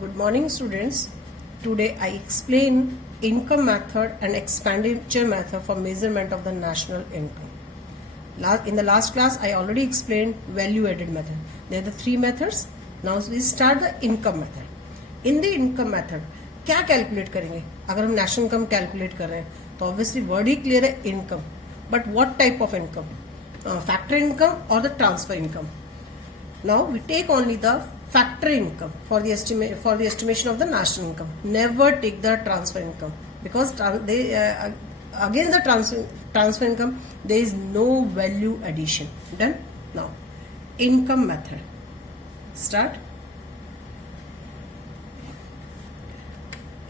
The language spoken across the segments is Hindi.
Good morning, students. Today I explain income method and expenditure method for measurement of the national income. In the last class, I already explained value added method. There are the three methods. Now we start the income method. In the income method, क्या कैलकुलेट करेंगे? अगर हम नेशनल इनकम कैलकुलेट कर रहे हैं तो ऑब्वियसली वर्ड ही क्लियर है, income. But what type of income? Factor income और the transfer income. Now we take only the factor income for the estimation of the national income. Never take the transfer income because against the transfer income there is no value addition. Done. Now income method. Start.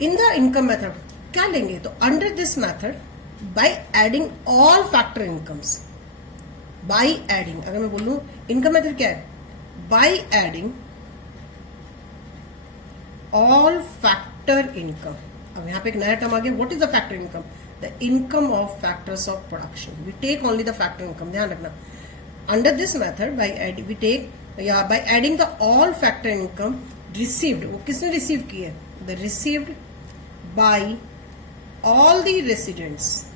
In the income method क्या लेंगे? तो under this method by adding all factor incomes. By adding, अगर मैं बोलूँ income method क्या है? By adding all factor income. अब यहाँ पे एक नया टर्म आ गया. What is the factor income? The income of factors of production. We take only the factor income. ध्यान रखना. Under this method, by adding the all factor income received. वो किसने receive की है? The received by all the residents.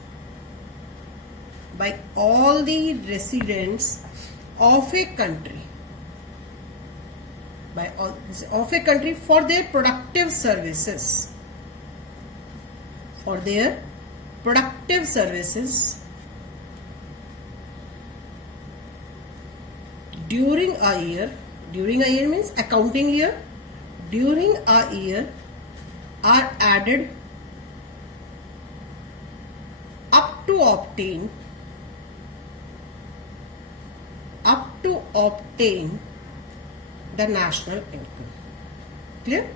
By all the residents of a country. By all of a country for their productive services. For their productive services during a year. During a year means accounting year. During a year are added up to obtain the national income. Clear?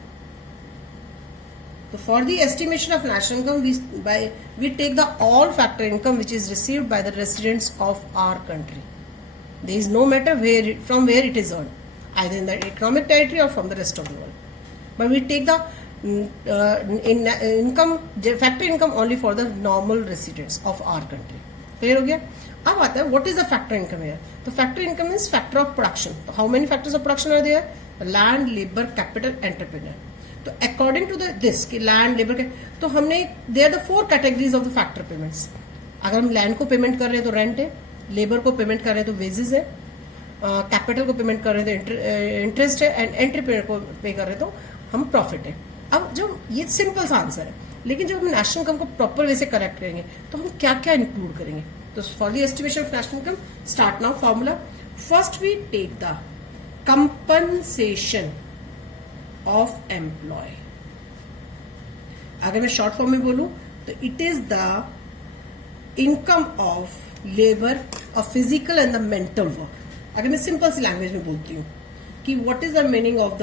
So for the estimation of national income, we take the all factor income which is received by the residents of our country. There is no matter from where it is earned, either in the economic territory or from the rest of the world. But we take the factor income only for the normal residents of our country. Clear हो गया? अब आता है what is the factor income here? तो factor income is factor of production. So how many factors of production are there? Land, labor, capital, entrepreneur. तो according to this कि land, labor, तो हमने there are the four categories of the factor payments. अगर हम land को पेमेंट कर रहे हैं तो रेंट है, लेबर को पेमेंट कर रहे हैं तो वेजेस है, कैपिटल को पेमेंट कर रहे हैं तो इंटरेस्ट है, एंड एंटरप्रेन्योर को पे कर रहे हैं तो हम प्रॉफिट है. अब जो ये सिंपल सा आंसर है, लेकिन जब हम नेशनल इनकम को प्रॉपर वे से करेक्ट करेंगे तो हम क्या क्या इंक्लूड करेंगे? तो for the estimation of national income start now formula. First we take the compensation of employ. अगर मैं शॉर्ट फॉर्म में बोलूं तो it is the income of labour of physical and the mental work. अगर मैं सिंपल सी लैंग्वेज में बोलती हूं कि what is the meaning of the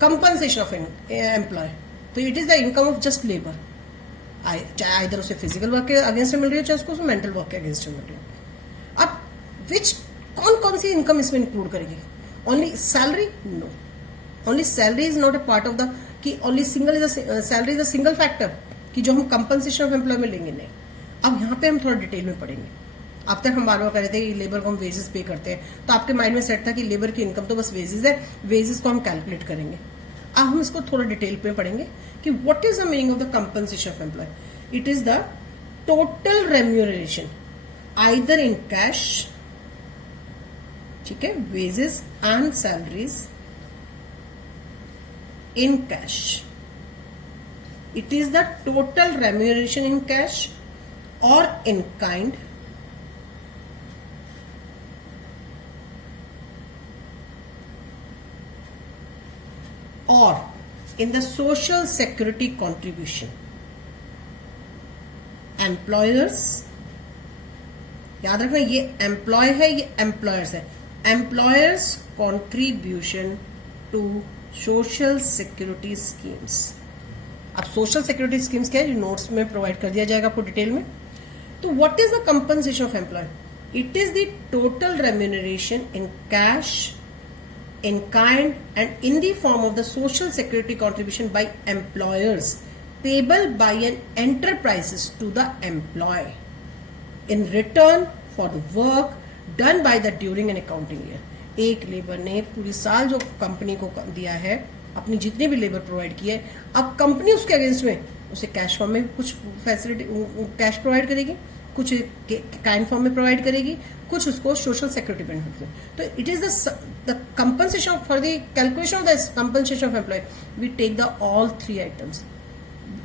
compensation of employ, तो it is the income of just labour. चाहे इधर उसे फिजिकल वर्क के अगेंस्ट में मिल रही है, चाहे उसको मेंटल वर्क के अगेंस्ट में मिल रही है. अब कौन कौन सी इनकम इसमें इंक्लूड करेगी? Only salary? No, only salary is not a part of the कि only single is salary is a single factor कि जो हम कंपनसेशन ऑफ एम्प्लॉय में लेंगे. नहीं, अब यहाँ पे हम थोड़ा डिटेल में पढ़ेंगे. अब तक हम बार बार कर रहे थे कि लेबर को हम वेजेस पे करते हैं, तो आपके माइंड में सेट था कि लेबर की इनकम तो बस वेजेस है, वेजेस को हम कैलकुलेट करेंगे. अब हम इसको थोड़ा डिटेल पे पढ़ेंगे कि what is the meaning of the compensation of employ. It is the total remuneration either in cash, ठीक है, wages and salaries in cash. It is the total remuneration in cash और in kind or in the social security contribution. Employers, याद रखना ये एम्प्लॉय है, ये एम्प्लॉयर्स है. Employers contribution to social security schemes. अब सोशल सिक्योरिटी स्कीम्स क्या है, जो नोट्स में प्रोवाइड कर दिया जाएगा आपको डिटेल में. तो what is the compensation of employ? It is the total remuneration in cash, in kind and in the form of the social security contribution by employers payable by an enterprises to the employee in return for the work done by the during an accounting year. एक लेबर ने पूरी साल जो कंपनी को दिया है, अपनी जितने भी लेबर प्रोवाइड किए, अब कंपनी उसके अगेंस्ट में उसे कैश फॉर्म में कुछ फैसिलिटी, कैश प्रोवाइड करेगी, कुछ काइंड फॉर्म में प्रोवाइड करेगी, कुछ उसको सोशल सिक्योरिटी बेनिफिट में। तो it is the compensation for the calculation of the compensation of employ, we take the all 3 items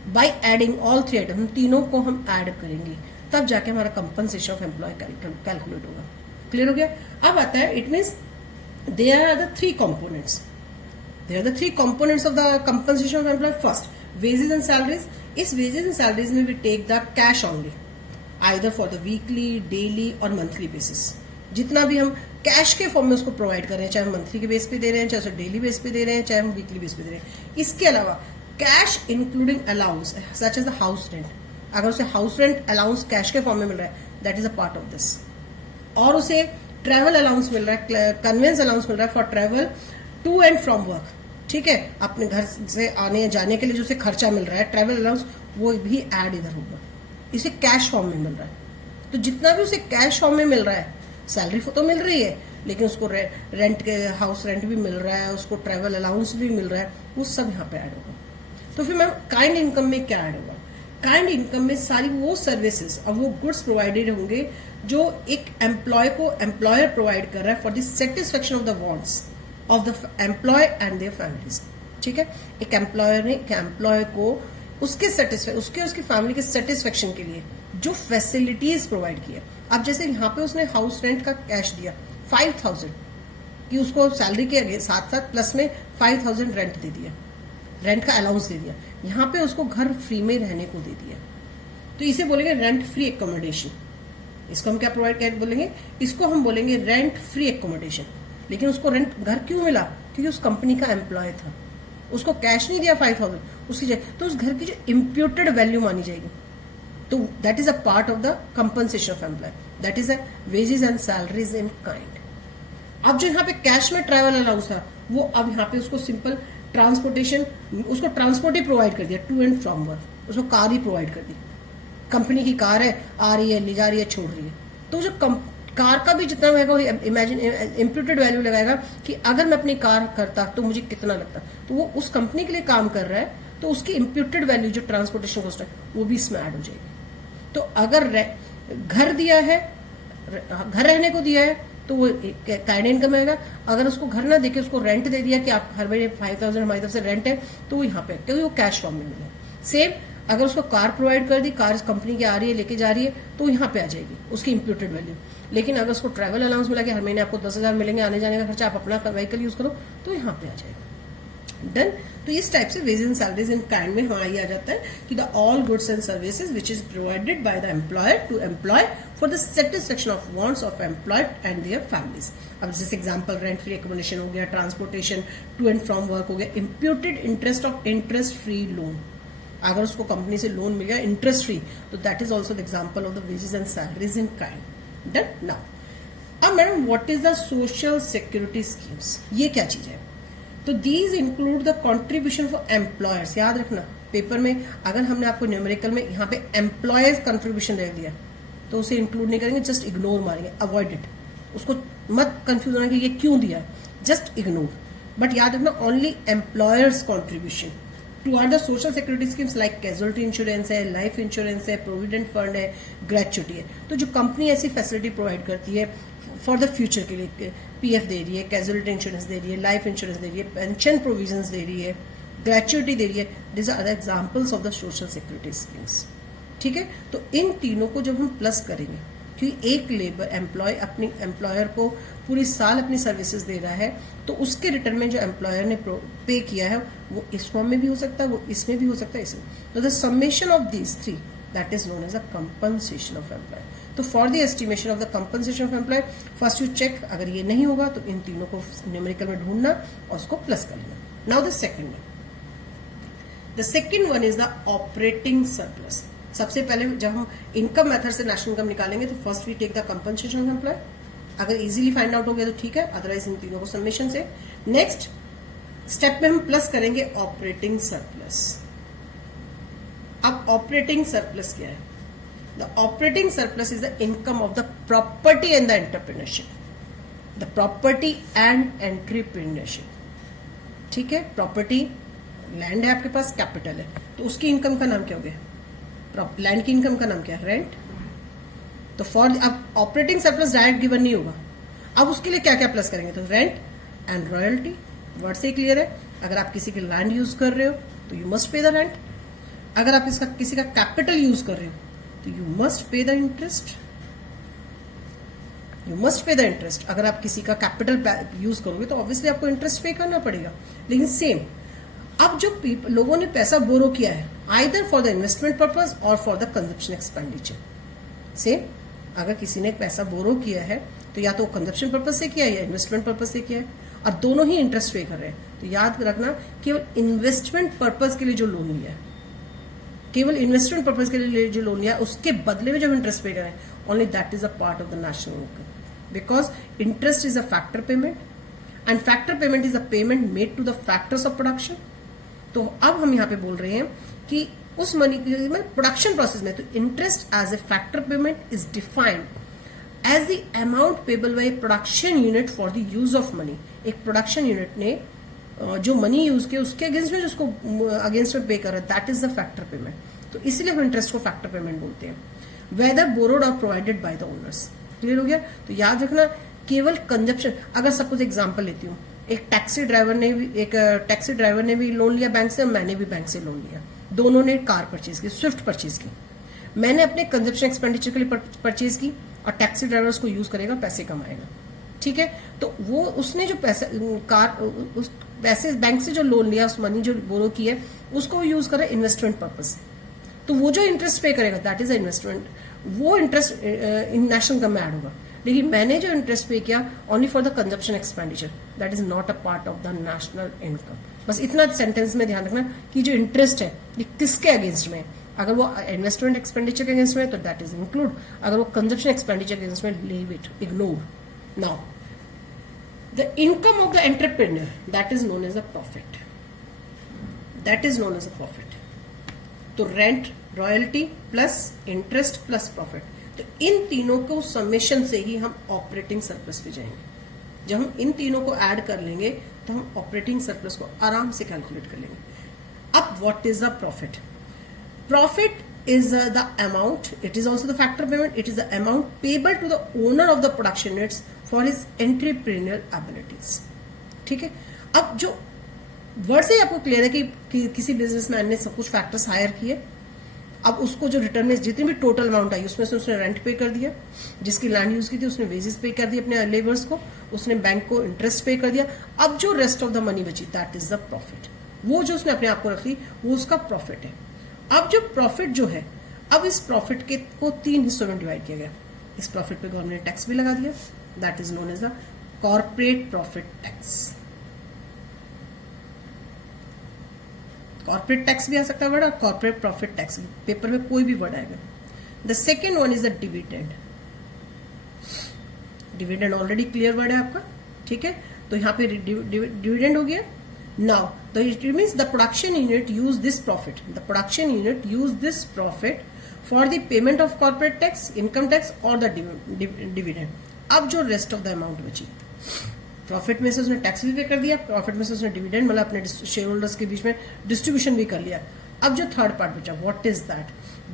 by adding all 3 item, तीनों को हम ऐड करेंगे, तब जाके हमारा कंपनसेशन ऑफ एम्प्लॉय कैलकुलेट होगा। क्लियर हो गया? अब आता है, it means they are the 3 components, they are the 3 components of the compensation of employ. First, wages and salaries. इस वेजेस एंड सैलरीज में we take the cash only, either for the weekly, daily और मंथली बेसिस। जितना भी हम कैश के फॉर्म में उसको प्रोवाइड कर रहे हैं, चाहे हम मंथली के बेस पे दे रहे हैं, चाहे उसे डेली बेस पे दे रहे हैं, चाहे हम वीकली बेस पे दे रहे हैं। इसके अलावा cash including allowance such as the house rent, अगर उसे हाउस रेंट अलाउंस कैश के फॉर्म में मिल रहा है, that is a part of this. और उसे ट्रेवल अलाउंस मिल रहा है, कन्वेंस अलाउंस मिल रहा है for travel to and from work, ठीक है, अपने घर से आने जाने के लिए जो उसे खर्चा मिल रहा है, ट्रेवल अलाउंस, वो भी ऐड इधर होगा, इसे कैश फॉर्म में मिल रहा है। तो जितना भी उसे कैश फॉर्म में मिल रहा है, सैलरी तो मिल रही है, लेकिन उसको रेंट के हाउस रेंट भी मिल रहा है, उसको ट्रेवल अलाउंस भी मिल रहा है, वो सब यहाँ पे ऐड होगा। तो फिर मैम काइंड इनकम में क्या ऐड होगा? काइंड इनकम में सारी वो सर्विसेज और वो गुड्स प्रोवाइडेड होंगे जो एक एम्प्लॉय को एम्प्लॉयर प्रोवाइड कर रहा है for the satisfaction of the wants of the employ and their families. ठीक है, एक एम्प्लॉयर ने एक एम्प्लॉय को उसके उसकी फैमिली के सेटिस्फेक्शन के लिए जो फैसिलिटीज प्रोवाइड किया। अब जैसे यहाँ पे उसने हाउस रेंट का कैश दिया 5000 कि उसको सैलरी के साथ साथ प्लस में 5000 रेंट दे दिया, रेंट का अलाउंस दे दिया। यहाँ पे उसको घर फ्री में रहने को दे दिया, तो इसे बोलेंगे रेंट फ्री एकोमोडेशन। इसको हम क्या प्रोवाइड बोलेंगे? इसको हम बोलेंगे रेंट फ्री एकोमोडेशन। लेकिन उसको रेंट घर क्यों मिला? क्योंकि उस कंपनी का एम्प्लॉय था, उसको कैश नहीं दिया 5000 उसकी जगह, तो उस घर की जो इम्प्यूटेड वैल्यू मानी जाएगी। तो that is a part of the compensation of employ, that is a wages and salaries in kind. अब जो यहाँ पे कैश में ट्रैवल अलाउंस था, वो अब यहाँ पे उसको सिंपल ट्रांसपोर्टेशन, उसको ट्रांसपोर्ट ही प्रोवाइड कर दिया, टू एंड फ्रॉम वर्क, उसको कार ही प्रोवाइड कर दी। कंपनी की कार है, आ रही है, ले जा रही है, छोड़ रही है, तो जो कार का भी जितना रहेगा इमेजिन इम्प्यूटेड वैल्यू लगाएगा कि अगर मैं अपनी कार करता तो मुझे कितना लगता, तो वो उस कंपनी के लिए काम कर रहा है, तो उसकी इम्प्यूटेड वैल्यू जो ट्रांसपोर्टेशन कॉस्ट है वो भी इसमें ऐड हो जाएगी। तो अगर घर दिया है, घर रहने को दिया है, तो वो काइंड इनकम आएगा। अगर उसको घर ना देके उसको रेंट दे दिया कि आप हर महीने 5000 हमारी तरफ से रेंट है, तो वो यहाँ पे क्योंकि वो कैश फॉर्म में मिला। सेम अगर उसको कार प्रोवाइड कर दी, कार कंपनी की आ रही है, लेके जा रही है, तो यहाँ पे आ जाएगी उसकी इम्प्यूटेड वैल्यू। लेकिन अगर उसको ट्रैवल अलाउंस मिला कि हर महीने आपको 10,000 मिलेंगे आने जाने का खर्चा, आप अपना व्हीकल यूज करो, तो यहाँ पे आ जाएगा। डन। तो इस टाइप से wages and salaries in kind में हमारा ये आ जाता है कि the all goods and services which is provided by the employer to employ for the satisfaction of wants of employed and their families. अब जैसे एग्जांपल रेंट फ्री एकोमोडेशन हो गया, transportation to and from work हो गया, imputed interest of interest free loan, अगर उसको कंपनी से लोन मिल गया इंटरेस्ट फ्री, तो that is also the example of the wages and salaries in kind. Done. Now अब madam what is the social security schemes, ये क्या चीज है? तो these include the contribution for employers. याद रखना पेपर में अगर हमने आपको न्यूमेरिकल में यहाँ पे एम्प्लॉयर्स कंट्रीब्यूशन दे दिया तो उसे इंक्लूड नहीं करेंगे, जस्ट इग्नोर मारेंगे, अवॉइड इट। उसको मत कंफ्यूज होना कि ये क्यों दिया, जस्ट इग्नोर। बट याद रखना only employers contribution to are the social security schemes like casualty insurance है, लाइफ इंश्योरेंस है, प्रोविडेंट फंड है, ग्रेचुटी है। तो जो कंपनी ऐसी फैसिलिटी प्रोवाइड करती है फॉर द फ्यूचर के लिए, पीएफ दे रही है, कैजुअलिटी इंश्योरेंस दे रही है, लाइफ इंश्योरेंस दे रही है, पेंशन प्रोविजंस दे रही है, ग्रेचुटी दे रही है, this are the examples of the social security schemes. ठीक है, तो इन तीनों को जब हम प्लस करेंगे, क्योंकि एक लेबर एम्प्लॉय अपनी एम्प्लॉयर को पूरी साल अपनी सर्विसेज दे रहा है, तो उसके रिटर्न में जो एम्प्लॉयर ने पे किया है वो इस फॉर्म में भी हो सकता है, वो इसमें भी हो सकता है, इसमें। तो the summation of these three that is known as a compensation of employ. तो for the estimation of the compensation of employ first you check, अगर ये नहीं होगा तो इन तीनों को न्यूमेरिकल में ढूंढना और उसको प्लस कर लेना। Now the second one is the operating surplus. सबसे पहले जब हम इनकम मेथड से नेशनल इनकम निकालेंगे तो first we take the compensation of employ. अगर इजीली फाइंड आउट हो गया तो ठीक है, अदरवाइज इन तीनों को समेशन से नेक्स्ट स्टेप में हम प्लस करेंगे ऑपरेटिंग सरप्लस। अब ऑपरेटिंग सरप्लस क्या है? The operating surplus is the income of the property and the entrepreneurship. The property and entrepreneurship. ठीक है, प्रॉपर्टी लैंड है आपके पास, कैपिटल है, तो उसकी इनकम का नाम क्या हो गया? लैंड की इनकम का नाम क्या है? रेंट। तो फॉर अब ऑपरेटिंग सरप्लस डायरेक्ट गिवन नहीं होगा, अब उसके लिए क्या क्या प्लस करेंगे? तो रेंट एंड रॉयल्टी। वर्ड से क्लियर है, अगर आप किसी के लैंड यूज कर रहे हो तो you must pay the rent, अगर आप इसका किसी का कैपिटल यूज कर रहे हो तो you must pay the interest, you must pay the interest. अगर आप किसी का कैपिटल यूज करोगे तो ऑब्वियसली आपको इंटरेस्ट पे करना पड़ेगा। लेकिन सेम, अब जो लोगों ने पैसा बोरो किया है either for the investment purpose और for the consumption expenditure, same, अगर किसी ने पैसा बोरो किया है तो या तो कंजप्शन पर्पज से किया है या इन्वेस्टमेंट पर्पज से किया है, और दोनों ही इंटरेस्ट पे कर रहे हैं। तो याद रखना, केवल इन्वेस्टमेंट पर्पज के लिए जो लोन लिया है, केवल इन्वेस्टमेंट पर्पज के लिए जो लोन लिया है, उसके बदले में जब इंटरेस्ट पे करें, only that is a part of the national income, because interest is a factor payment and factor payment is a payment made to the factors of production. तो अब हम यहाँ पे बोल रहे हैं कि उस मनी में प्रोडक्शन प्रोसेस में, तो interest as a factor payment is defined as the amount payable by production unit for the use of money. एक प्रोडक्शन यूनिट ने जो मनी यूज किया उसके अगेंस्ट में, जिसको अगेंस्ट में पे कर रहा है, that is the factor payment. तो इसलिए हम इंटरेस्ट को फैक्टर पेमेंट बोलते हैं, वेदर बोरोड और provided by the owners. Clear हो गया? तो याद रखना, केवल कंजप्शन, अगर सपोज एग्जांपल लेती हूँ, एक टैक्सी ड्राइवर ने भी लोन लिया बैंक से और मैंने भी बैंक से लोन लिया, दोनों ने कार परचेज की, स्विफ्ट परचेज की। मैंने अपने कंजप्शन एक्सपेंडिचर के लिए परचेज की और टैक्सी ड्राइवर उसको यूज करेगा, पैसे कमाएगा। ठीक है, तो वो उसने जो पैसे बैंक से जो लोन लिया, उस मनी जो बोरो की है, उसको यूज कर रहा है इन्वेस्टमेंट पर्पज से, तो वो जो इंटरेस्ट पे करेगा दैट इज इन्वेस्टमेंट, वो इंटरेस्ट इन नेशनल इनकम में ऐड होगा। लेकिन मैंने जो इंटरेस्ट पे किया only for the consumption expenditure, that is not a part of the national income. बस इतना सेंटेंस में ध्यान रखना कि जो इंटरेस्ट है ये किसके अगेंस्ट में है। अगर वो इन्वेस्टमेंट एक्सपेंडिचर के अगेंस्ट में है तो दैट इज इंक्लूड, अगर वो कंजप्शन एक्सपेंडिचर के अगेंस्ट में, leave it, ignore. Now the income of the entrepreneur, that is known as a profit, that is known as a profit। तो rent, royalty plus interest plus profit, तो इन तीनों को समेशन से ही हम ऑपरेटिंग सरप्लस पे जाएंगे। जब हम इन तीनों को ऐड कर लेंगे तो हम ऑपरेटिंग सरप्लस को आराम से कैलकुलेट कर लेंगे। अब what is the profit? Profit is the amount, it is also the factor payment, it is the amount payable to the owner of the production units for his entrepreneurial abilities। ठीक है, अब जो वर्ड से आपको क्लियर है कि किसी बिजनेसमैन ने सब कुछ फैक्टर्स हायर किए, अब उसको जो रिटर्न में जितनी भी टोटल अमाउंट आई उसमें से उसने रेंट पे कर दिया, जिसकी लैंड यूज की थी उसने वेजेस पे कर दिया अपने लेबर्स को, उसने बैंक को इंटरेस्ट पे कर दिया। अब जो रेस्ट ऑफ द मनी बची दैट इज द प्रॉफिट, वो जो उसने अपने आप को रख ली वो उसका प्रॉफिट है। अब जो प्रॉफिट जो है, अब इस प्रॉफिट के को 3 हिस्सों में डिवाइड किया गया। इस प्रॉफिट पे गवर्नमेंट ने टैक्स भी लगा दिया, that is known as the corporate profit tax. Corporate tax भी आ सकता है वर्ड, और कॉर्पोरेट प्रॉफिट टैक्स, पेपर में कोई भी वर्ड आएगा। The second one is the dividend. Dividend already clear word है आपका, ठीक है, तो यहां पे डिविडेंड हो गया। Now, it means the production unit use this profit. The production unit use this profit for the payment of corporate tax, income tax or the dividend. अब जो rest of the amount बची, प्रॉफिट में से उसने टैक्स भी पे कर दिया, प्रॉफिट में से उसने डिविडेंड मतलब अपने शेयर होल्डर्स के बीच में डिस्ट्रीब्यूशन भी कर लिया। अब जो थर्ड पार्ट बचा, what is that?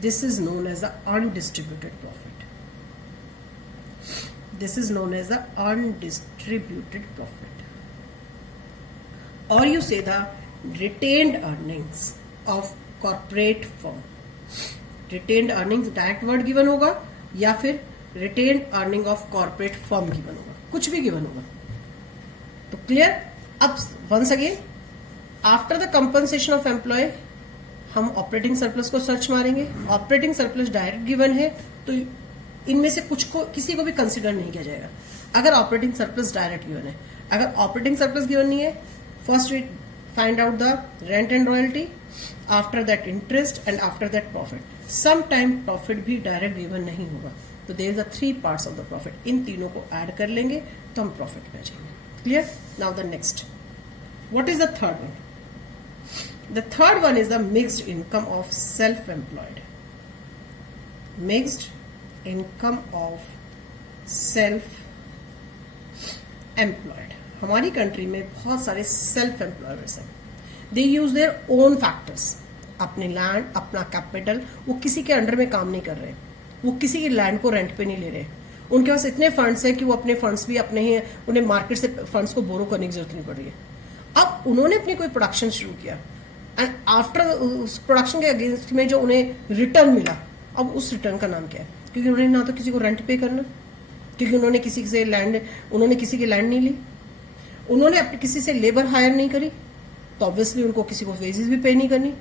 This is known as the undistributed profit. This is known as the undistributed profit, or you say the retained earnings of corporate firm। retained earnings direct word given होगा या फिर retained earning of corporate firm given होगा, कुछ भी गिवन होगा। तो क्लियर? अब once again, after the compensation of employ हम ऑपरेटिंग सरप्लस को सर्च मारेंगे। ऑपरेटिंग सरप्लस डायरेक्ट गिवन है तो इनमें से कुछ को किसी को भी कंसिडर नहीं किया जाएगा अगर ऑपरेटिंग सरप्लस डायरेक्ट गिवन है। अगर ऑपरेटिंग सरप्लस गिवन नहीं है, first we find out the rent and royalty, after that interest and after that profit। sometime profit भी direct given नहीं होगा, तो there is the 3 parts of the profit। इन तीनों को add कर लेंगे तो हम profit में आ जाएंगे। clear? now the next, what is the third one? the third one is the mixed income of self-employed। mixed income of self employed, हमारी कंट्री में बहुत सारे सेल्फ एम्प्लॉयर्स हैं. दे यूज देयर ओन फैक्टर्स, अपने लैंड, अपना कैपिटल, वो किसी के अंडर में काम नहीं कर रहे, वो किसी की लैंड को रेंट पे नहीं ले रहे. उनके पास इतने फंड्स हैं कि वो अपने फंड्स भी अपने ही, उन्हें मार्केट से फंड्स को बोरो करने की जरूरत नहीं पड़ रही है. अब उन्होंने अपनी कोई प्रोडक्शन शुरू किया एंड आफ्टर उस प्रोडक्शन के अगेंस्ट में जो उन्हें रिटर्न मिला, अब उस रिटर्न का नाम क्या है? क्योंकि उन्होंने ना तो किसी को रेंट पे करना, क्योंकि उन्होंने किसी से लैंड, उन्होंने किसी की लैंड नहीं ली, उन्होंने अपने किसी से लेबर हायर नहीं करी, तो ऑब्वियसली उनको किसी को वेजेस भी पे नहीं करनी,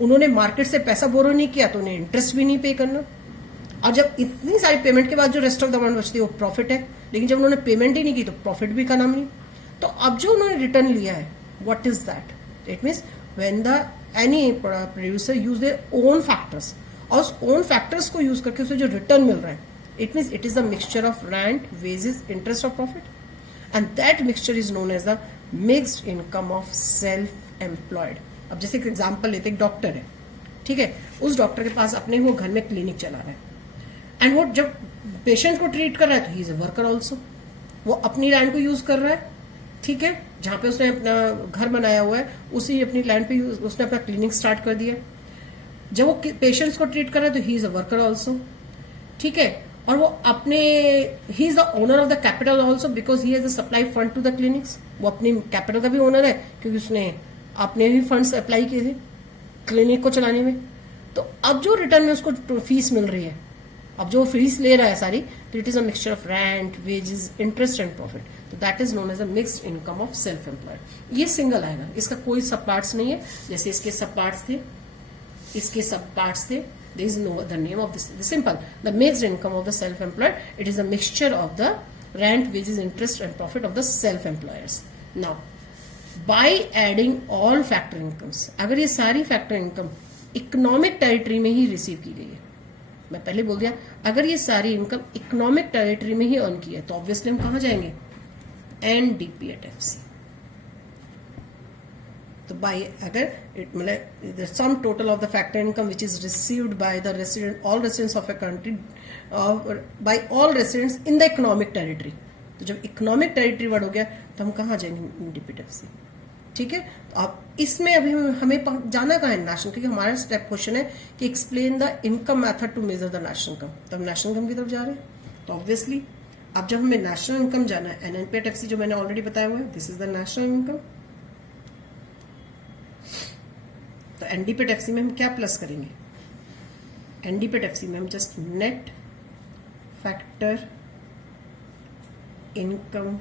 उन्होंने मार्केट से पैसा बोरो नहीं किया तो उन्हें इंटरेस्ट भी नहीं पे करना. और जब इतनी सारी पेमेंट के बाद जो रेस्ट ऑफ द अमाउंट बचती है वो प्रॉफिट है, लेकिन जब उन्होंने पेमेंट ही नहीं की तो प्रॉफिट भी का नाम नहीं. तो अब जो उन्होंने रिटर्न लिया है, what is that? It means when the any producer use their own factors, और उस ओन फैक्टर्स को यूज करके उसे जो रिटर्न मिल रहा है, it means it is the mixture of rent, wages, interest और profit, and that mixture is known as the mixed income of self employed. अब जैसे एक एग्जाम्पल लेते, एक डॉक्टर है, ठीक है, उस डॉक्टर के पास अपने वो घर में क्लिनिक चला रहा है एंड वो जब पेशेंट को ट्रीट कर रहा है तो he is a worker also. वो अपनी लैंड को यूज कर रहा है, ठीक है, जहां पे उसने अपना घर बनाया हुआ है उसी अपनी लैंड पे उसने अपना क्लिनिक स्टार्ट कर दिया. जब वो पेशेंट्स को ट्रीट कर रहा है तो he is a worker also, ठीक है, और वो अपने, he is the owner of the capital also because he has the supply fund to the clinics. वो अपनी कैपिटल का भी ओनर है क्योंकि उसने अपने भी फंड्स अप्लाई किए थे क्लिनिक को चलाने में. तो अब जो रिटर्न में उसको फीस मिल रही है, अब जो फीस ले रहा है सारी, तो it is a mixture of rent, wages, interest and profit. तो that is known as a mixed income of self employed. ये सिंगल आएगा, इसका कोई सब पार्ट्स नहीं है. जैसे इसके सब पार्ट्स थे, इसके सब पार्ट्स थे, there is no other name of this. The simple, the mixed income of the self-employed, it is a mixture of the rent, wages, interest and profit of the self-employers. Now, by adding all factor incomes, अगर ये सारी factor income इकोनॉमिक टेरिटरी में ही रिसीव की गई है, मैं पहले बोल दिया, अगर ये सारी इनकम इकोनॉमिक टेरिटरी में ही अर्न की है तो ऑब्वियसली हम कहाँ जाएंगे? NDP at FC. तो बाय अगर मतलब the sum total of the factor income which is received by the resident, all residents of a country, by all residents in the economic territory. तो जब इकोनॉमिक टेरिटरी वर्ड हो गया तो हम कहाँ जाएंगे? एनडीपीएफसी, ठीक है. तो अब इसमें अभी हमें जाना कहाँ है? नेशनल, क्योंकि हमारा स्टेप क्वेश्चन है कि explain the income method to measure the national income. तो हम नेशनल इनकम की तरफ जा रहे हैं. तो ऑब्वियसली अब जब हमें नेशनल इनकम जाना है, एनएनपीएफसी जो मैंने ऑलरेडी बताया हुआ है, this is the national income. तो एनडीपीएफसी में हम क्या प्लस करेंगे? एनडीपीएफसी में हम just net factor income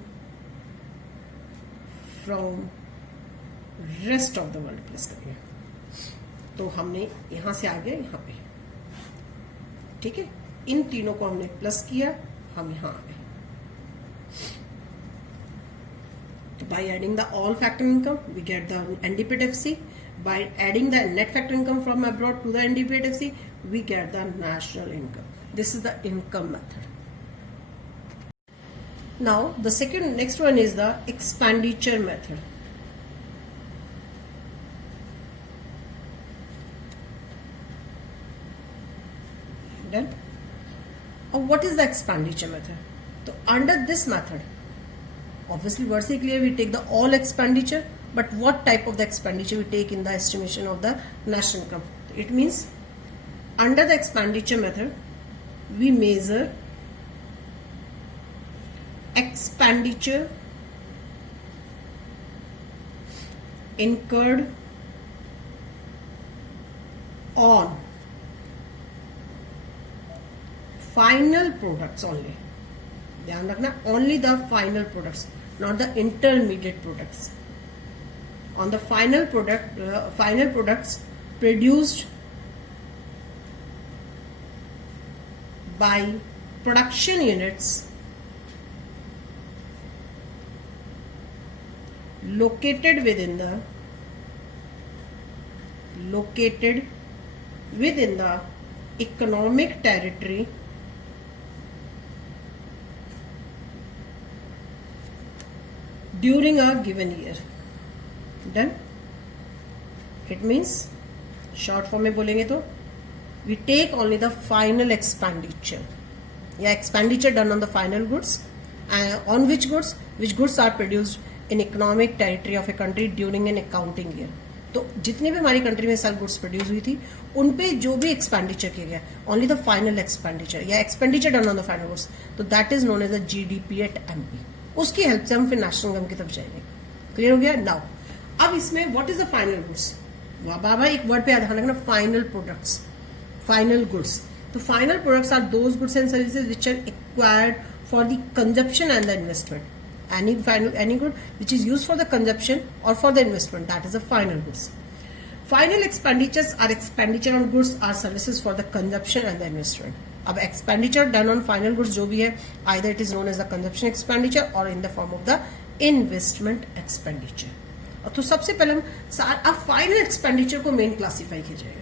from rest of the world plus करेंगे. तो हमने यहां से आ गया यहां पे, ठीक है, इन तीनों को हमने प्लस किया, हम यहां आ गए. तो by adding the all factor income we get the NDPFC. By adding the net factor income from abroad to the NDPFC, we get the national income. This is the income method. Now, the next one is the expenditure method. Done? What is the expenditure method? So, under this method, obviously, word say clear, we take the all expenditure. But what type of the expenditure we take in the estimation of the national income? It means under the expenditure method, we measure expenditure incurred on final products only. ध्यान रखना, only the final products, not the intermediate products. On the final products produced by production units located within the economic territory during a given year. Done? It means short form में बोलेंगे तो we take only the final expenditure, या expenditure done on the final goods, on which goods? Which goods are produced in economic territory of a country during an accounting year. तो जितनी भी हमारी कंट्री में साल गुड्स प्रोड्यूस हुई थी उन पे जो भी एक्सपेंडिचर किया गया, ओनली द फाइनल एक्सपेंडिचर या expenditure done on the final goods, तो that is known as the GDP at MP. उसकी हेल्प से हम फिर नेशनल इनकम की तरफ जाएंगे। क्लियर हो गया? नाउ अब इसमें what is the final goods? बाबा एक वर्ड पे याद रखना, फाइनल प्रोडक्ट्स, फाइनल गुड्स। तो final products are those goods and services which are acquired for the consumption and the investment. Any good which is used for the consumption or for the investment, that is the final goods. Final expenditures are expenditure on goods or services for the consumption and the investment. अब expenditure done on final goods जो भी है, either it is known as the consumption expenditure or in the form of the investment expenditure. तो सबसे पहले अब फाइनल एक्सपेंडिचर को मेन क्लासीफाई किया जाएगा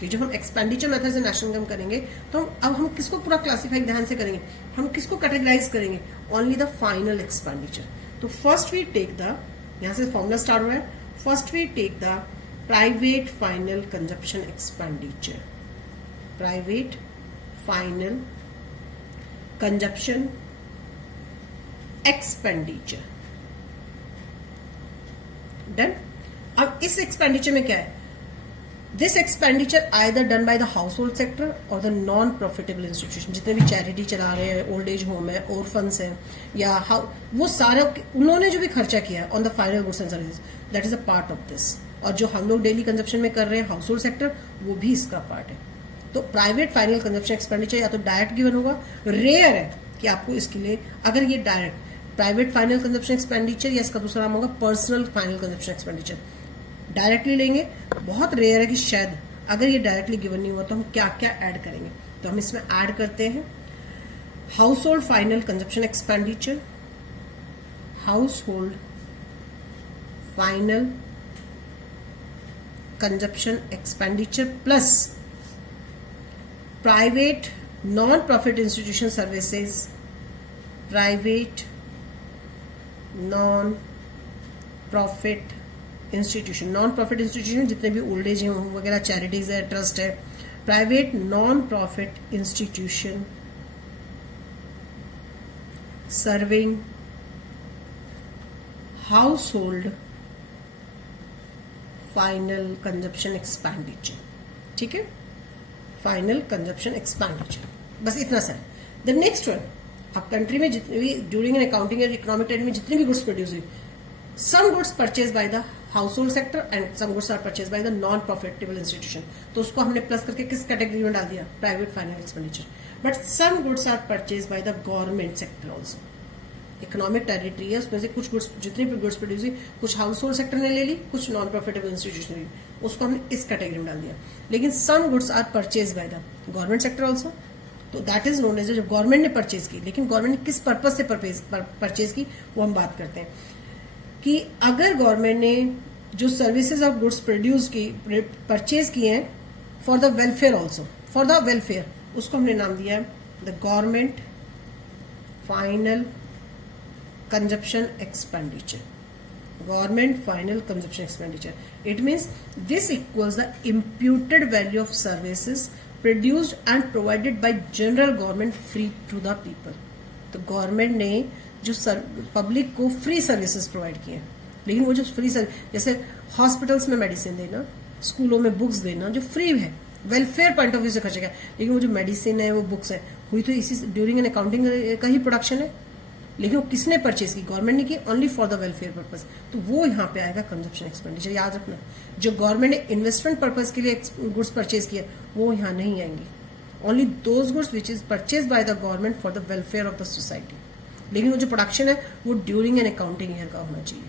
कि जब हम एक्सपेंडिचर मेथड से नेशनल इनकम करेंगे तो अब हम किसको पूरा क्लासीफाई ध्यान से करेंगे, हम किसको कैटेगराइज करेंगे? Only the final expenditure. तो फर्स्ट वी टेक द, यहां से फॉर्मूला स्टार्ट हुआ है, first we take the private final consumption expenditure, private final consumption expenditure. Done. अब इस एक्सपेंडिचर में क्या है? This expenditure either done by the household sector और द नॉन प्रॉफिटेबल इंस्टीट्यूशन, जितने भी चैरिटी चला रहे हैं, ओल्ड एज होम है, ऑर्फन्स है, या वो सारे उन्होंने जो भी खर्चा किया है on the final goods and services, that is a part of this. और जो हम लोग डेली कंजप्शन में कर रहे हैं हाउस होल्ड सेक्टर, वो भी इसका पार्ट है। तो प्राइवेट फाइनल कंजप्शन एक्सपेंडिचर या तो डायरेक्ट गिवन होगा, रेयर है कि आपको इसके लिए, अगर ये direct private final consumption expenditure या इसका दूसरा नाम होगा personal final consumption expenditure, directly लेंगे। बहुत रेयर है कि शायद अगर ये डायरेक्टली गिवन नहीं हुआ तो हम क्या क्या ऐड करेंगे। तो हम इसमें ऐड करते हैं house hold final consumption expenditure, house hold final consumption expenditure plus private non profit institution services, private non profit institution, non profit institution जितने भी ओल्ड एज होम वगैरह, चैरिटीज है, ट्रस्ट है, private non profit institution serving house hold final consumption expenditure. ठीक है, फाइनल कंजप्शन एक्सपेंडिचर, बस इतना सा। द नेक्स्ट वन, अब कंट्री में जितने भी ड्यूरिंग एन अकाउंटिंग या इकोनॉमिक टेरिटरी में जितने भी गुड्स प्रोड्यूस हुई, some goods purchase by the household sector and some goods are purchase by the non profitable institution, तो उसको हमने प्लस करके किस कैटेगरी में डाल दिया? Private final expenditure. But some goods are purchase by the government sector also. Economic territory है, उसमें से कुछ गुड्स, जितनी भी गुड्स प्रोड्यूस हुई, कुछ हाउस होल्ड सेक्टर ने ले ली, कुछ नॉन प्रॉफिटेबल इंस्टीट्यूशन ने ली, उसको हमने इस कैटेगरी में डाल दिया। लेकिन some goods are purchase by the government sector also, तो दैट इज नोन एज, जब गवर्नमेंट ने परचेज की, लेकिन गवर्नमेंट ने किस पर्पज से परचेज की वो हम बात करते हैं। कि अगर गवर्नमेंट ने जो सर्विसेज ऑफ गुड्स प्रोड्यूस की, परचेज किए हैं for the welfare also, for the welfare, उसको हमने नाम दिया है the government final consumption expenditure, government final consumption expenditure. It means this equals the imputed value of services produced and provided by general government free to the people। तो गवर्नमेंट ने जो पब्लिक को फ्री सर्विसेज प्रोवाइड किए, लेकिन वो जो फ्री सर्विस, जैसे हॉस्पिटल्स में मेडिसिन देना, स्कूलों में बुक्स देना, जो फ्री है, वेलफेयर पॉइंट ऑफ व्यू से खर्चा गया, लेकिन वो जो मेडिसिन है, वो बुक्स है, हुई तो इसी ड्यूरिंग एन अकाउंटिंग का ही प्रोडक्शन है, लेकिन वो किसने परचेज की? गवर्नमेंट ने की, only for the welfare purpose. तो वो यहाँ पे आएगा कंजप्शन एक्सपेंडिचर। याद रखना, जो गवर्नमेंट ने इन्वेस्टमेंट पर्पज के लिए गुड्स परचेज किए वो यहाँ नहीं आएंगे। Only those goods which is purchase by the government for the welfare of the society. लेकिन वो जो प्रोडक्शन है वो ड्यूरिंग एन अकाउंटिंग ईयर का होना चाहिए।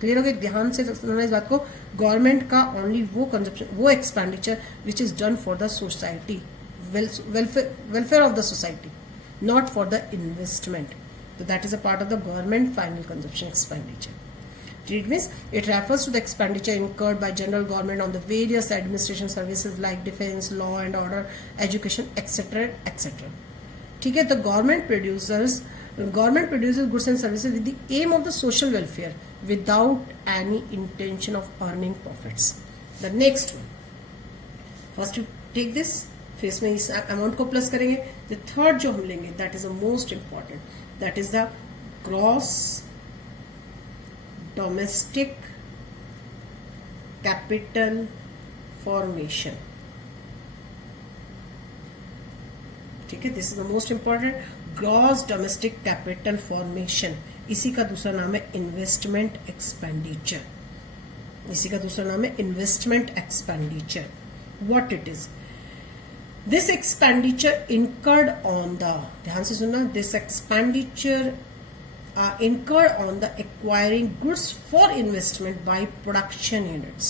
क्लियर हो गया? ध्यान से सुनना इस बात को। गवर्नमेंट का ओनली वो कंजप्शन, वो expenditure which is done for the society, welfare of the society, not for the investment. So that is a part of the government final consumption expenditure. It means it refers to the expenditure incurred by general government on the various administration services like defense, law and order, education, etc., etc. ठीक है, तो government produces goods and services with the aim of the social welfare without any intention of earning profits. The next one, first you take this, फिर इसमें इस अमाउंट को प्लस करेंगे। The third जो हम लेंगे, that is the most important, that is the gross domestic capital formation. ठीक है, this is the most important. Gross domestic capital formation, इसी का दूसरा नाम है इन्वेस्टमेंट एक्सपेंडिचर. इसी का दूसरा नाम है investment expenditure. What it is? This expenditure incurred on the, ध्यान से सुनना, this expenditure incurred on the acquiring goods for investment by production units.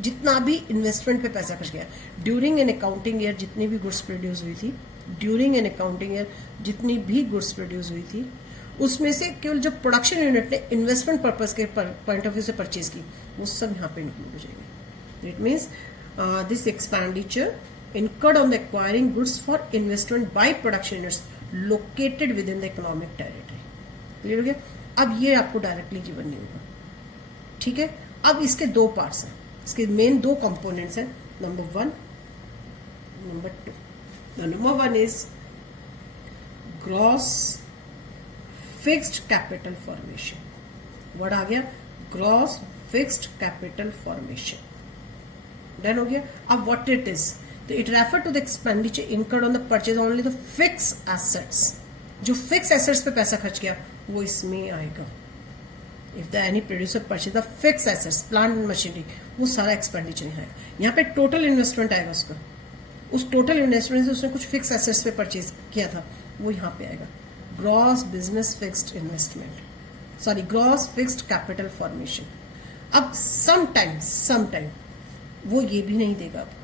जितना भी इन्वेस्टमेंट पे पैसा खर्च गया ड्यूरिंग एन अकाउंटिंग ईयर, जितनी भी गुड्स प्रोड्यूस हुई थी ड्यूरिंग एन अकाउंटिंग ईयर, जितनी भी गुड्स प्रोड्यूस हुई थी, उसमें से केवल जो प्रोडक्शन यूनिट ने इन्वेस्टमेंट पर्पज के पॉइंट ऑफ व्यू से परचेज की, वो सब यहाँ पे इंक्लूड हो जाएंगे. It means this expenditure incurred on the acquiring goods for investment by production units located within the economic territory. Clear हो गया? अब ये आपको डायरेक्टली गिवन नहीं होगा. ठीक है, अब इसके दो पार्ट्स हैं, इसके मेन दो कंपोनेंट्स हैं, number 1, number 2. Number 1 is gross fixed capital formation. Word आ गया, gross fixed capital formation. Done हो गया. अब व्हाट इट इज? तो it refer to the expenditure incurred on the purchase only the fix assets. जो फिक्स एसेट्स पे पैसा खर्च किया वो इसमें आएगा. If the any producer purchase the fix assets, plant and machinery, वो सारा एक्सपेंडिचर नहीं आएगा. यहाँ पे टोटल इन्वेस्टमेंट आएगा उसका, उस टोटल इन्वेस्टमेंट से उसने कुछ फिक्स एसेट्स पे परचेज किया था, वो यहाँ पे आएगा. Gross business fixed investment, sorry gross fixed capital formation. अब समटाइम वो ये भी नहीं देगा आपको.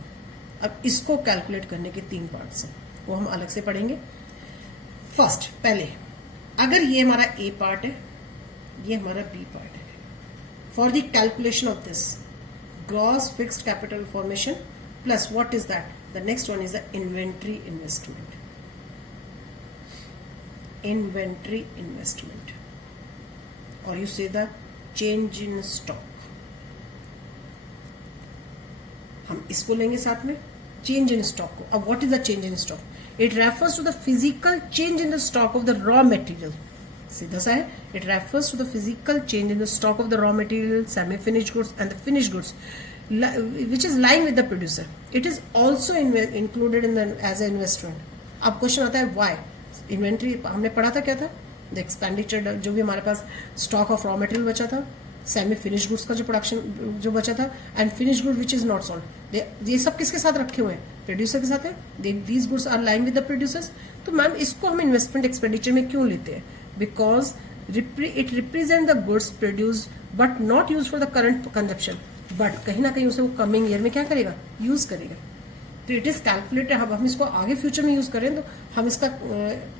अब इसको कैलकुलेट करने के 3 पार्ट्स हैं, वो हम अलग से पढ़ेंगे. फर्स्ट, पहले अगर ये हमारा ए पार्ट है, ये हमारा बी पार्ट है, for the calculation of this gross fixed capital formation plus what is that, the next one is the inventory investment. Inventory investment, और यू से द चेंज इन स्टॉक. हम इसको लेंगे साथ में, चेंज इन स्टॉक को. अब what is the change in stock? It refers to the physical change in the stock of the raw material. सीधा सा है, it refers to the physical change in the stock of the raw material, semi finished goods and the finished goods which is lying with the producer. It is also included in the as an investment. अब क्वेश्चन आता है why? इन्वेंट्री हमने पढ़ा था क्या था? द एक्सपेंडिचर, जो भी हमारे पास स्टॉक ऑफ रॉ मटेरियल बचा था, सेमी फिनिश गुड्स का जो प्रोडक्शन जो बचा था, and finish good which is not sold, ये सब किसके साथ रखे हुए हैं? प्रोड्यूसर के साथ है. These goods are lying with the producers. तो मैम इसको हम इन्वेस्टमेंट एक्सपेंडिचर में क्यों लेते हैं? Because it represent the goods produce but not use for the current consumption, but कहीं ना कहीं उसे वो कमिंग ईयर में क्या करेगा? यूज करेगा. तो इट इज कैलकुलेटेड. अब हम इसको आगे फ्यूचर में यूज करें तो हम इसका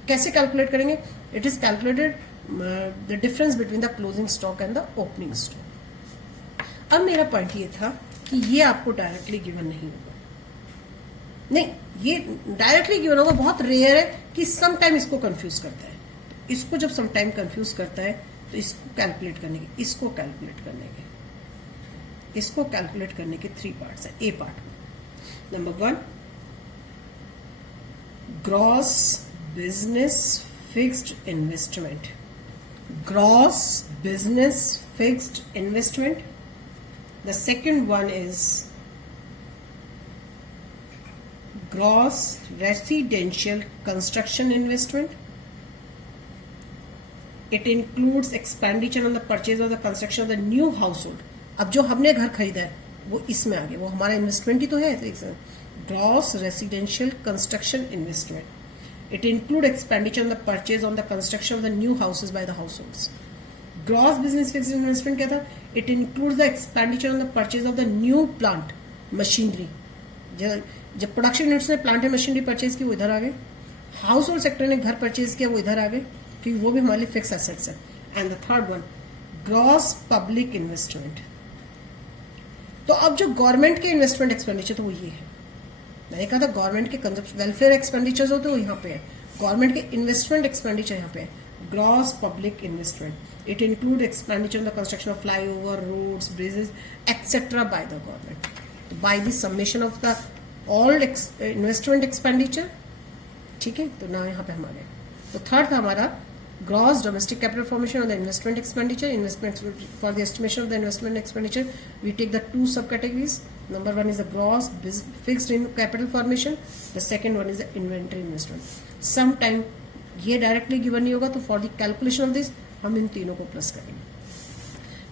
कैसे कैलकुलेट करेंगे? It is calculated the difference between the closing stock and the opening stock. अब मेरा पॉइंट ये था कि ये आपको डायरेक्टली गिवन नहीं होगा. नहीं, ये डायरेक्टली गिवन होगा. बहुत रेयर है कि सम टाइम इसको कंफ्यूज करता है. इसको जब सम टाइम कंफ्यूज करता है तो इसको कैलकुलेट करने के, इसको कैलकुलेट करने के, इसको कैलकुलेट करने के 3 पार्ट्स है. A part, number 1 gross business fixed investment. Gross business fixed investment. The second one is gross residential construction investment. It includes expenditure on the purchase or the construction of the new household. अब जो हमने घर खरीदा है वो इसमें आ गया, वो हमारा इन्वेस्टमेंट ही तो है. Gross residential construction investment. It includes expenditure on the purchase on the construction of the new houses by the households. Gross business fixed investment क्या था? It includes the expenditure on the purchase of the new plant machinery. जब प्रोडक्शन यूनिट्स ने प्लांट एंड मशीनरी परचेज की वो इधर आ गए. हाउस होल्ड सेक्टर ने घर परचेज किया वो इधर आ गए, क्योंकि वो भी हमारे लिए फिक्स एसेट्स है. And the third one gross public investment. तो अब जो गवर्नमेंट के इन्वेस्टमेंट एक्सपेंडिचर तो वो ये है. मैंने कहा था गवर्नमेंट के कंजप्शन वेलफेयर एक्सपेंडिचर्स होते वो यहाँ पे है. गवर्नमेंट के इन्वेस्टमेंट एक्सपेंडिचर यहाँ पे है. Gross public investment. It includes expenditure on the construction of flyover, roads, bridges, etc. by the government. By the summation of the all investment expenditure, ठीक है. तो ना यहाँ पे हमारे तो थर्ड था हमारा gross domestic capital formation or the investment expenditure. Investment, for the estimation of the investment expenditure, we take the two subcategories. Number one is the gross fixed in capital formation. The second one is the inventory investment. Sometime ये डायरेक्टली गिवन नहीं होगा, तो for the calculation of this हम इन तीनों को प्लस करेंगे.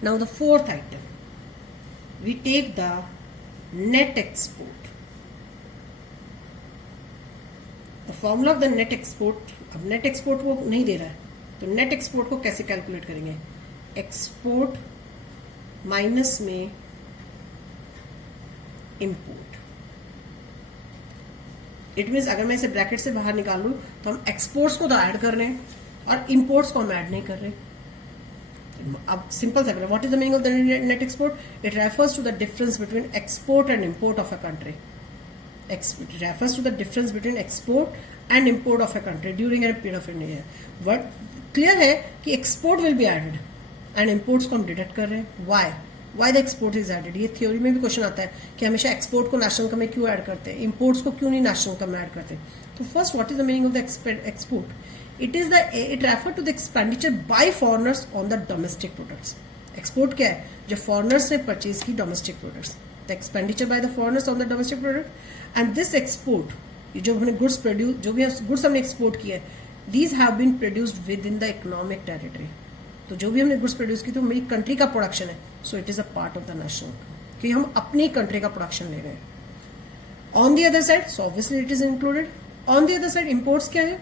Now the fourth item, we take the net export. The formula of the net export. अब नेट एक्सपोर्ट वो नहीं दे रहा है, तो नेट एक्सपोर्ट को कैसे कैलकुलेट करेंगे? एक्सपोर्ट माइनस में इंपोर्ट. इट मीन्स अगर मैं इसे ब्रैकेट से बाहर निकाल लूं तो हम एक्सपोर्ट्स को तो ऐड कर रहे हैं और इंपोर्ट्स को हम ऐड नहीं कर रहे. अब सिंपल सा, what is the meaning of the net export? It refers to the difference between export and import of a country. It refers to the difference between export and import of a country during a period of a year. What clear है कि export will be added and imports को हम डिडक्ट कर रहे हैं. Why the export is added? ये थ्योरी में भी क्वेश्चन आता है कि हमेशा एक्सपोर्ट को नेशनल इनकम में क्यों ऐड करते हैं, इंपोर्ट्स को क्यों नहीं नेशनल इनकम में ऐड करते. तो first, what is the meaning of the export? It refer to the expenditure by foreigners on the domestic products. Export क्या है? जो फॉरेनर्स ने परचेज की domestic products. The expenditure by the foreigners on the domestic product. And this export, ये जो हमने गुड्स प्रोड्यूस, जो भी गुड्स हमने एक्सपोर्ट किया है, these have been produced within the economic territory. तो जो भी हमने गुड्स प्रोड्यूस की, तो मेरी कंट्री का प्रोडक्शन है, so it is a part of the national, क्योंकि हम अपनी कंट्री का प्रोडक्शन ले रहे हैं. On the other side, so obviously it is included. On the other side, imports क्या है?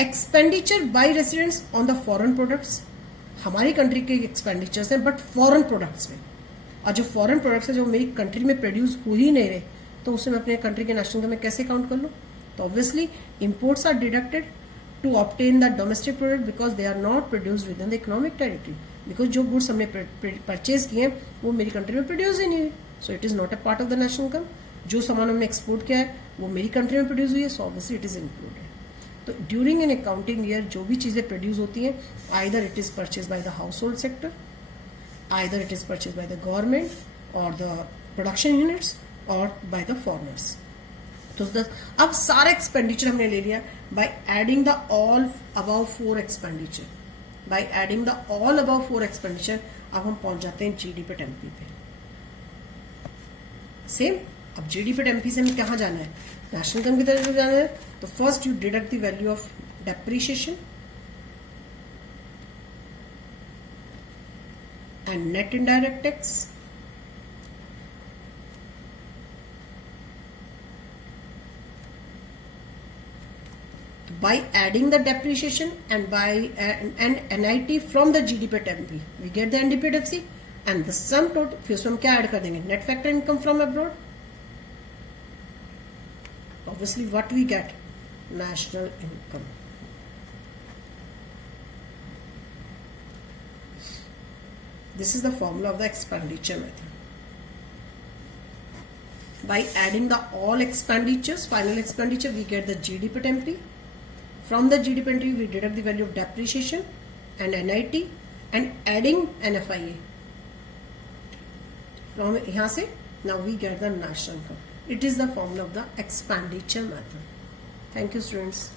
Expenditure bye residents on the foreign products. हमारी कंट्री के एक्सपेंडिचर्स हैं बट फॉरेन प्रोडक्ट्स में, और जो फॉरेन प्रोडक्ट्स है जो मेरी कंट्री में प्रोड्यूस हो ही नहीं रहे, तो उसे मैं अपने कंट्री के नेशनल इनकम में कैसे काउंट कर लूँ? तो obviously imports are deducted to obtain the domestic product because they are not produced within the economic territory. Because जो गुड्स हमने परचेज किए हैं वो मेरी कंट्री में प्रोड्यूस ही नहीं है, so it is not a part of the national income. जो सामान हमने एक्सपोर्ट किया है वो मेरी कंट्री में प्रोड्यूस हुई है, so obviously it is included. तो ड्यूरिंग एन अकाउंटिंग ईयर जो भी चीजें प्रोड्यूस होती हैं, either it is purchase by the household sector, either it is purchase by the government और द प्रोडक्शन यूनिट्स और बाय द फॉरेनर्स. तो अब सारा एक्सपेंडिचर हमने ले लिया by adding the all above four expenditure. By adding the all above four expenditure अब हम पहुंच जाते हैं जीडीपी एमपी पे. सेम, अब जीडीपी एमपी से हमें कहाँ जाना है? नेशनल इनकम की तरफ जाना है. तो first you deduct the value of depreciation and net indirect tax. By adding the depreciation and by and NIT from the GDP at MP, we get the NDP at FC, and the sum total. फिर उसमें हम क्या ऐड कर देंगे? Net factor income from abroad. Obviously, what we get? National income. This is the formula of the expenditure method. By adding the all expenditures, final expenditure, we get the GDP at MP. From the GDP entry, we deduct the value of depreciation and NIT and adding NFIA. From यहाँ से, now we get the national income. It is the formula of the expenditure method. Thank you, students.